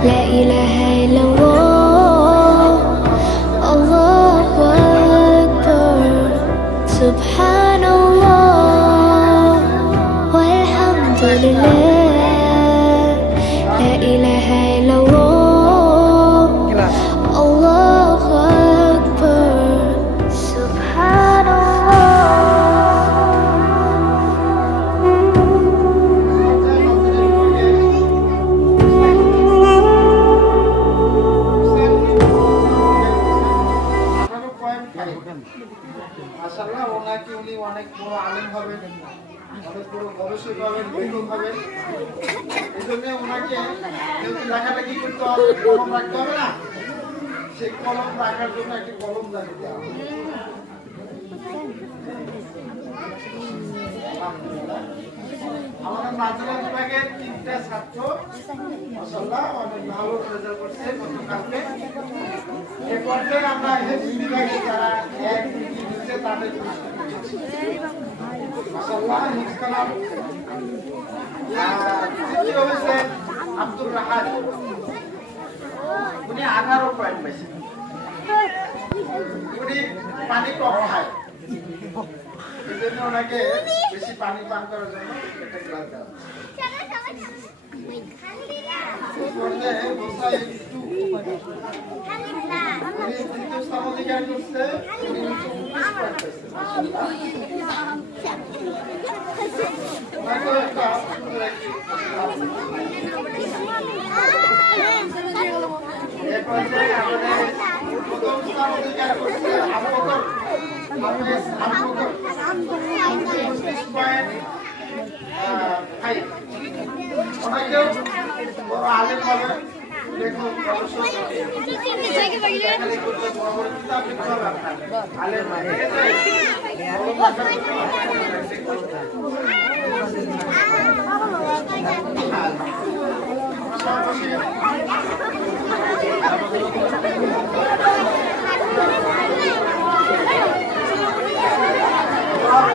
لا إله إلا الله الله أكبر سبحان الله والحمد لله لا إله إلا الله الله أكبر سبحان মাশাআল্লাহ ওনাকে উনি অনেক বড় আলেম হবেন, অনেক বড় গবেষক হবেন, লেখক হবেন। এই জন্য ওনাকে যেহেতু লেখালেখি করতে হবে, কলম রাখতে হবে না, সেই কলম রাখার জন্য একটি কলম দাঁড়িয়ে দেওয়া হবে। আমাদের মাদ্রাসা বিভাগের 3টা ছাত্র মাশাআল্লাহ অনেক ভালো রেজাল্ট করছে গতকালকে। এই পর্যায়ে আমরা হিফজ বিভাগে যারা 1, 2, 3 হচ্ছে তাদের পুরস্কার দিচ্ছি। মাশাআল্লাহ হিফজ কালাম তৃতীয় হয়েছেন আব্দুর রাহাত, উনি 18 পয়েন্ট পেয়েছেন। উনি পানি কম খায়, এই জন্য ওনাকে বেশি পানি পান করার জন্য একটা গ্লাস দেওয়া হচ্ছে। তৃতীয় স্থান অধিকার করছে, উনি 19 পয়েন্ট পেয়েছেন। ওনাকেও একটা সুন্দর একটি এই পর্যায়ে আমাদের প্রথম স্থান অধিকার করছে আবু বকর হাফেজ আবু বকর, 25 পয়েন্ট 5। ওনাকেও বড় আলেম হবেন, লেখক গবেষক লেখালেখি করতে বড় বড় কিতাব লিখতে হবে আপনার আলেম মানে